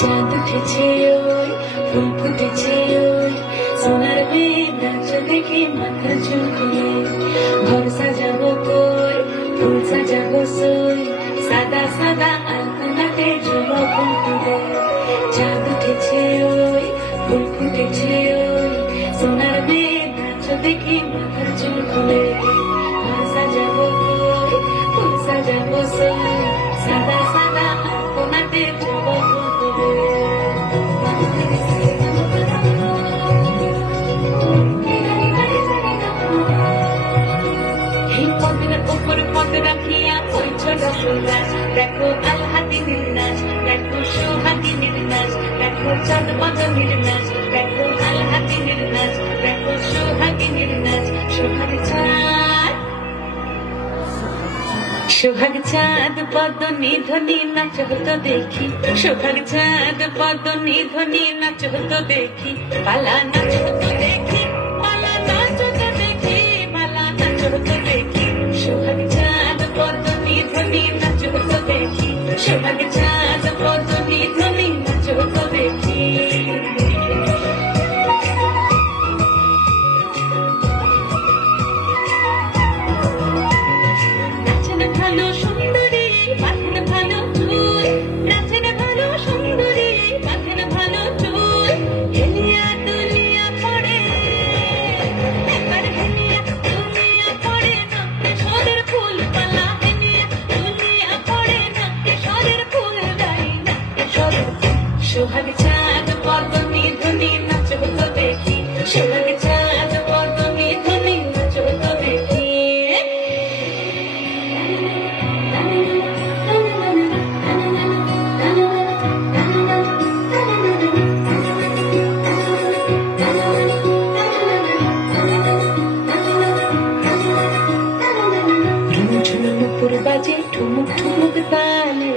চাঁদ উঠেছে ওই ফুল ফুটেছে ওই সোনার মেয়ে নাচ দেখে মাথা চুল খুলে ঘর সাজাবো কই ফুল সাজাবো সই সাদা সাদা আলপনাতে জবা ফুল তুলে চাঁদ উঠেছে ওই ফুল ফুটেছে ওই সোনার মেয়ে নাচ দেখে মাথা চুল খুলে ঘর সাজাবো কই ফুল সাজাবো সই সাদা সাদা আলপনাতে জবা ফুল তুলে দেখো আলহাদিনের নাচ দেখো সোহাগিনীর নাচ দেখো চাঁদ বদনের নাচ দেখো আলহাদিনের নাচ দেখো সোহাগিনীর নাচ সোহাগ চাঁদ বদনী ধ্বনি নাচ হতো দেখি সোহাগ চাঁদ বদনী ধ্বনি নাচ হতো দেখি পালা নাচ হতো দেখি পালা নাচ হতো দেখি পালা নাচ হতো দেখি সোহাগ চাঁদ বদনী ধ্বনি নাচ হতো দেখি সোহাগ চাঁদ বদনী ধ্বনি নাচ হতো দেখি ভালো সুন্দরী মাথের ভালো চুল নাচের ভালো সুন্দরী মাথের ভালো চুল হেলিয়া দুলিয়া পড়ে একবার হেলিয়া দুলিয়া পড়ে না সদের ফুল পালা হেলিয়া দুলিয়া পড়ে না সদের ফুল গাই না সদের সোহাগ চাঁদ বদনী ধ্বনি নাচ হতো দেখি সোহাগ চাঁদ বদনী ধ্বনি নাচ হতো দেখি নুপুর বাজে ঠুমুক ঠুমুক তালে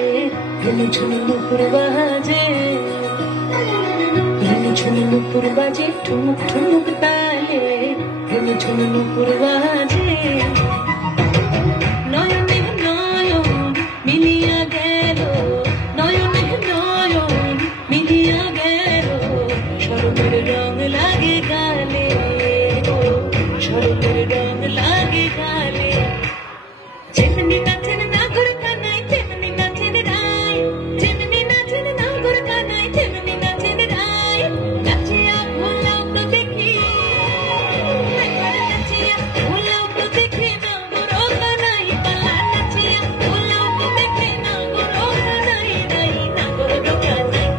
ঝুনু নুপুর বাজে ঝুনু নুপুর বাজে ঠুমুক ঠুমুক তালে ঝুনু নুপুর বাজে নয়নে নয়ন মিলিয়া গেল নয়নে নয়ন মিলিয়া গেল শরমের রং লাগে গালে শরমের রং লাগে গালে যেমনি নাচেন নাগর কানাই তেমনি নাচেন রায় যেমনি নাচেন নাগর কানাই তেমনি নাচেন রায় নাচিয়া ভোলাও তো দেখি একবার নাচিয়া ভোলাও তো দেখি নাগর কানাই পালা নাচিয়া ভোলাও তো দেখি নাগর কানাই রাই নাগর কানাই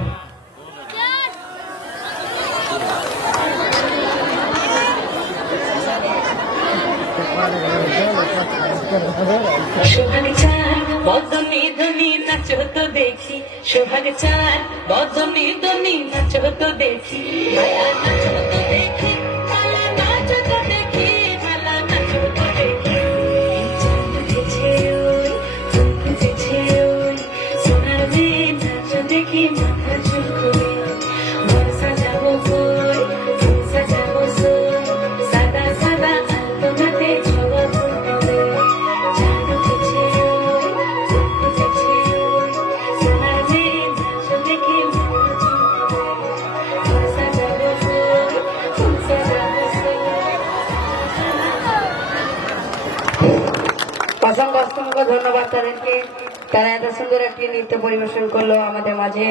সোহাগ চাঁদ বদনী ধ্বনি নাচ হতো দেখি সোহাগ চাঁদ বদনী ধ্বনি নাচ হতো দেখি মালা নাচ হতো দেখি মালা নাচ হতো দেখি মালা নাচ হতো দেখি চাঁদ উঠেছে ওই ফুল ফুটেছে ওই সোনার মেয়ে নাচ দেখি মাথা চুল করে ঘর সাজাবো কই ফুল সাজাবো সই সাদা সাদা আলপনাতে জবা ফুল তুলে চাঁদ উঠেছে ওই ফুল ফুটেছে ওই সোনার মেয়ে নাচ দেখি মাথা চুল করে ঘর সাজাবো কই ফুল সাজাবো সই অসংখ্য ধন্যবাদ তাদেরকে। তারা এত সুন্দর একটি নৃত্য পরিবেশন করলো আমাদের মাঝে।